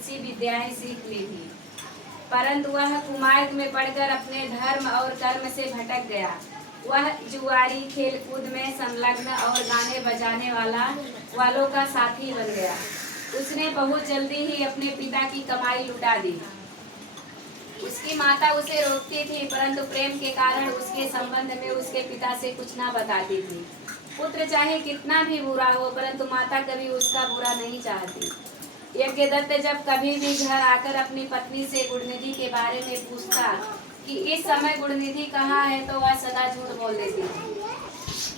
बहुत सी विद्याएं सीख ली थी, परंतु वह कुमार्ग में पढ़कर अपने धर्म और कर्म से भटक गया। वह जुआरी, खेलकूद में संलग्न और गाने बजाने वालों का साथी बन गया। उसने बहुत जल्दी ही अपने पिता की कमाई लुटा दी। उसकी माता उसे रोकती थी, परंतु प्रेम के कारण उसके संबंध में उसके पिता से कुछ ना बताती थी। पुत्र चाहे कितना भी बुरा हो, परंतु माता कभी उसका बुरा नहीं चाहती। यज्ञदत्त जब कभी भी घर आकर अपनी पत्नी से गुणनिधि के बारे में पूछता कि इस समय गुणनिधि कहाँ है, तो वह सदा झूठ बोल देती थी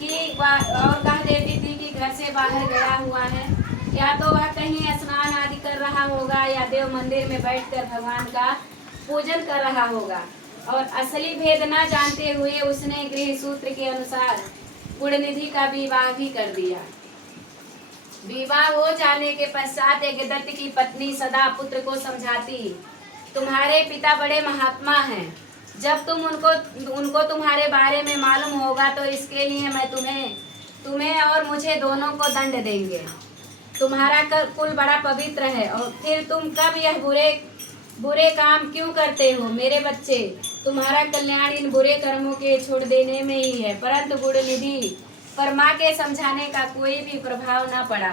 कि और कह देती थी कि घर से बाहर गया हुआ है, या तो वह कहीं स्नान आदि कर रहा होगा या देव मंदिर में बैठकर भगवान का पूजन कर रहा होगा। और असली भेद न जानते हुए उसने गृह सूत्र के अनुसार गुणनिधि का विवाह भी कर दिया। विवाह हो जाने के पश्चात यज्ञदत्त की पत्नी सदा पुत्र को समझाती, तुम्हारे पिता बड़े महात्मा हैं, जब उनको तुम्हारे बारे में मालूम होगा तो इसके लिए मैं तुम्हें और मुझे दोनों को दंड देंगे। तुम्हारा कुल बड़ा पवित्र है और फिर तुम कब यह बुरे काम क्यों करते हो? मेरे बच्चे, तुम्हारा कल्याण इन बुरे कर्मों के छोड़ देने में ही है। परंतु गुणनिधि पर माँ के समझाने का कोई भी प्रभाव न पड़ा।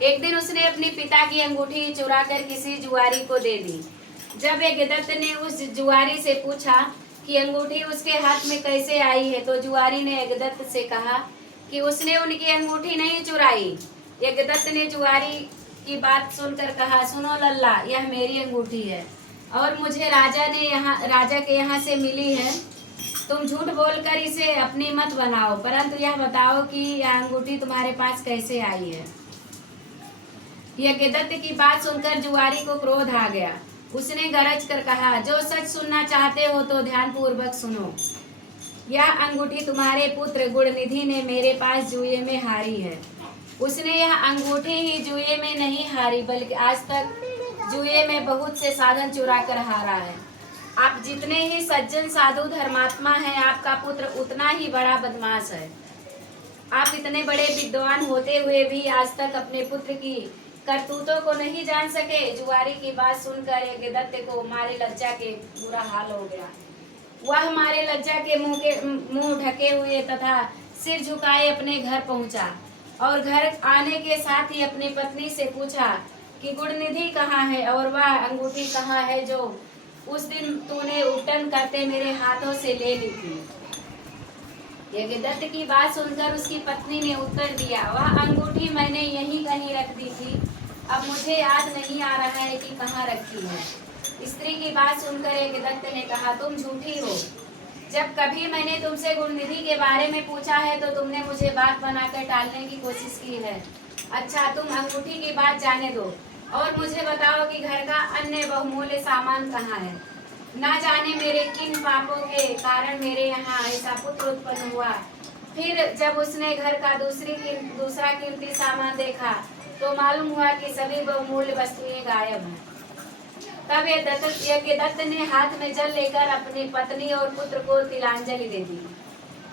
एक दिन उसने अपने पिता की अंगूठी चुरा कर किसी जुआरी को दे दी। जब यज्ञदत्त ने उस जुआरी से पूछा कि अंगूठी उसके हाथ में कैसे आई है, तो जुआरी ने यज्ञदत्त से कहा कि उसने उनकी अंगूठी नहीं चुराई। यज्ञदत्त ने जुआरी की बात सुनकर कहा, सुनो लल्ला, यह मेरी अंगूठी है और मुझे राजा के यहाँ से मिली है। तुम झूठ बोलकर इसे अपनी मत बनाओ, परंतु यह बताओ कि यह अंगूठी तुम्हारे पास कैसे आई है। यज्ञदत्त की बात सुनकर जुआरी को क्रोध आ गया। उसने गरज कर कहा, जो सच सुनना चाहते हो तो ध्यान पूर्वक सुनो। यह अंगूठी तुम्हारे पुत्र गुणनिधि ने मेरे पास जुए में हारी है। उसने यह अंगूठी ही जुए में नहीं हारी, बल्कि आज तक जुए में बहुत से साधन चुरा कर हारा है। आप जितने ही सज्जन साधु धर्मात्मा हैं, आपका पुत्र उतना ही बड़ा बदमाश है। आप इतने बड़े विद्वान होते हुए भी आज तक अपने पुत्र की करतूतों को नहीं जान सके। जुआरी की बात सुनकर यज्ञदत्त को मारे लज्जा के बुरा हाल हो गया। वह मारे लज्जा के मुंह ढके हुए तथा सिर झुकाए अपने घर पहुंचा और घर आने के साथ ही अपनी पत्नी से पूछा कि गुणनिधि कहाँ है और वह अंगूठी कहाँ है जो उस दिन तूने उल्टन करते मेरे हाथों से ले ली थी। यज्ञदत्त की बात सुनकर उसकी पत्नी ने उत्तर दिया, वह अंगूठी मैंने यहीं कहीं रख दी थी, अब मुझे याद नहीं आ रहा है कि कहाँ रखी है। स्त्री की बात सुनकर यज्ञदत्त ने कहा, तुम झूठी हो। जब कभी मैंने तुमसे गुणनिधि के बारे में पूछा है तो तुमने मुझे बात बनाकर टालने की कोशिश की है। अच्छा, तुम अंगूठी की बात जाने दो और मुझे बताओ कि घर का अन्य बहुमूल्य सामान कहाँ है। ना जाने मेरे किन पापों के कारण मेरे यहाँ ऐसा पुत्र उत्पन्न हुआ। फिर जब उसने घर का दूसरा कीमती सामान देखा तो मालूम हुआ कि सभी बहुमूल्य वस्तुएं गायब हैं। तब यज्ञदत्त ने हाथ में जल लेकर अपनी पत्नी और पुत्र को तिलांजलि दे दी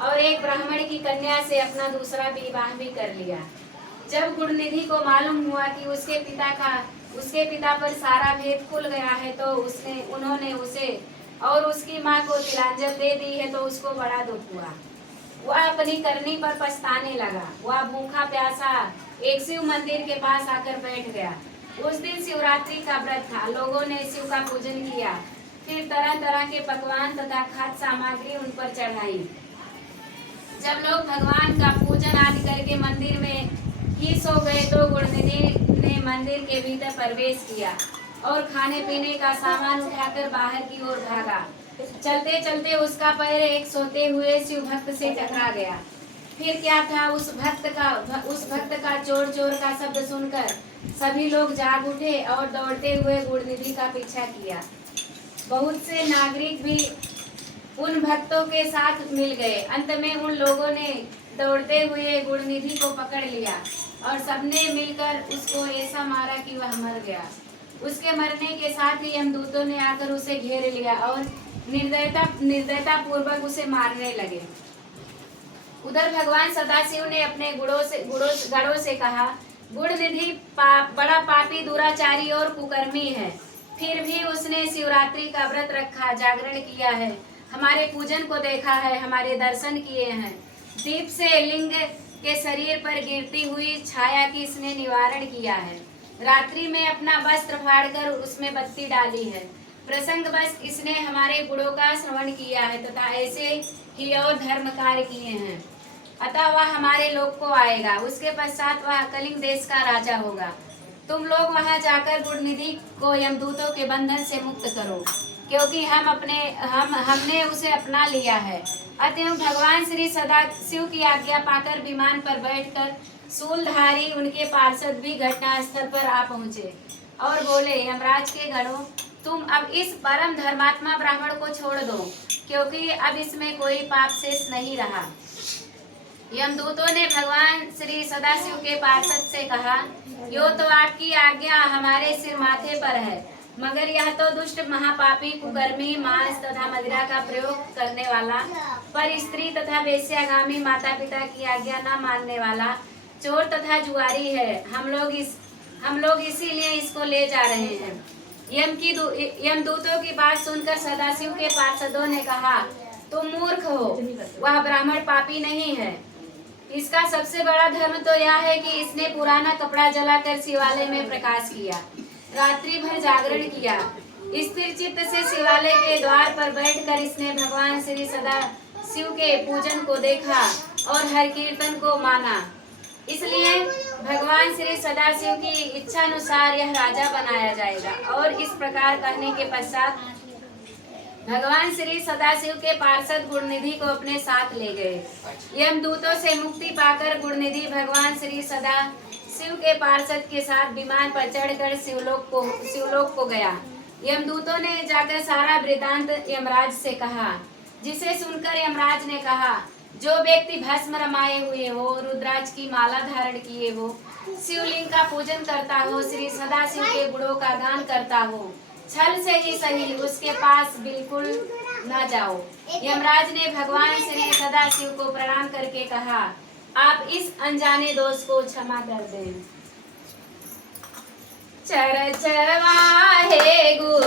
और एक ब्राह्मण की कन्या से अपना दूसरा विवाह भी कर लिया। जब गुणनिधि को मालूम हुआ कि उसके पिता पर सारा भेद खुल गया है तो उन्होंने उसे और उसकी माँ को तिलांजलि दे दी है, तो उसको बड़ा दुख हुआ। वह अपनी करनी पर पछताने लगा। वह भूखा प्यासा एक शिव मंदिर के पास आकर बैठ गया। उस दिन शिवरात्रि का व्रत था। लोगों ने शिव का पूजन किया, फिर तरह तरह के पकवान तथा खाद्य सामग्री उन पर चढ़ाई। जब लोग भगवान का पूजन आदि करके मंदिर में ही सो गए तो गुणनिधि ने मंदिर के भीतर प्रवेश किया और खाने पीने का सामान उठाकर बाहर की ओर भागा। चलते चलते उसका पैर एक सोते हुए शिव भक्त से टकरा गया। फिर क्या था, उस भक्त का चोर चोर का शब्द सुनकर सभी लोग जाग उठे और दौड़ते हुए गुणनिधि का पीछा किया। बहुत से नागरिक भी उन भक्तों के साथ मिल गए। अंत में उन लोगों ने दौड़ते हुए गुणनिधि को पकड़ लिया और सबने मिलकर उसको ऐसा मारा कि वह मर गया। उसके मरने के साथ ही यमदूतों ने आकर उसे घेर लिया और निर्दयता पूर्वक उसे मारने लगे। उधर भगवान सदाशिव ने अपने गणों से कहा, गुणनिधि बड़ा पापी दुराचारी और कुकर्मी है। फिर भी उसने शिवरात्रि का व्रत रखा, जागरण किया है, हमारे पूजन को देखा है, हमारे दर्शन किए हैं। दीप से लिंग के शरीर पर गिरती हुई छाया की इसने निवारण किया है। रात्रि में अपना वस्त्र फाड़कर उसमें बत्ती डाली है। प्रसंगवश इसने हमारे गुणों का श्रवण किया है तथा ऐसे ही और धर्म कार्य किए हैं। अतः वह हमारे लोक को आएगा। उसके पश्चात वह कलिंग देश का राजा होगा। तुम लोग वहां जाकर गुणनिधि को यमदूतों के बंधन से मुक्त करो, क्योंकि हमने उसे अपना लिया है। अतएव भगवान श्री सदाशिव की आज्ञा पाकर विमान पर बैठकर शूलधारी उनके पार्षद भी घटना स्थल पर आ पहुँचे और बोले, यमराज के गणों, तुम अब इस परम धर्मात्मा ब्राह्मण को छोड़ दो, क्योंकि अब इसमें कोई पाप शेष नहीं रहा। यमदूतों ने भगवान श्री सदाशिव के पार्षद से कहा, यो तो आपकी आज्ञा हमारे सिर माथे पर है, मगर यह तो दुष्ट महापापी कुकर्मी, मांस तथा मदिरा का प्रयोग करने वाला, पर स्त्री तथा वेश्यागामी, माता पिता की आज्ञा न मानने वाला, चोर तथा जुआरी है। हम लोग इसीलिए इसको ले जा रहे हैं। यमदूतों की बात सुनकर सदाशिव के पार्षदों ने कहा, तुम मूर्ख हो, वह ब्राह्मण पापी नहीं है। इसका सबसे बड़ा धर्म तो यह है कि इसने पुराना कपड़ा जलाकर शिवालय में प्रकाश किया, रात्रि भर जागरण किया। स्थिर चित्त से शिवालय के द्वार पर बैठकर इसने भगवान श्री सदाशिव के पूजन को देखा और हर कीर्तन को माना। इसलिए भगवान श्री सदाशिव की इच्छा अनुसार यह राजा बनाया जाएगा। और इस प्रकार कहने के पश्चात भगवान श्री सदाशिव के पार्षद गुणनिधि को अपने साथ ले गए। यमदूतों से मुक्ति पाकर गुणनिधि भगवान श्री सदाशिव के पार्षद के साथ विमान पर चढ़कर शिवलोक को गया। यमदूतों ने जाकर सारा वृतांत यमराज से कहा, जिसे सुनकर यमराज ने कहा, जो व्यक्ति भस्म रमाए हुए हो, रुद्राक्ष की माला धारण किए हो, शिवलिंग का पूजन करता हो, श्री सदाशिव के गुणों का गान करता हो, छल से ही सही उसके पास बिल्कुल न जाओ। यमराज ने भगवान श्री सदाशिव को प्रणाम करके कहा, आप इस अनजाने दोष को क्षमा कर दें। चरचवा है गुरु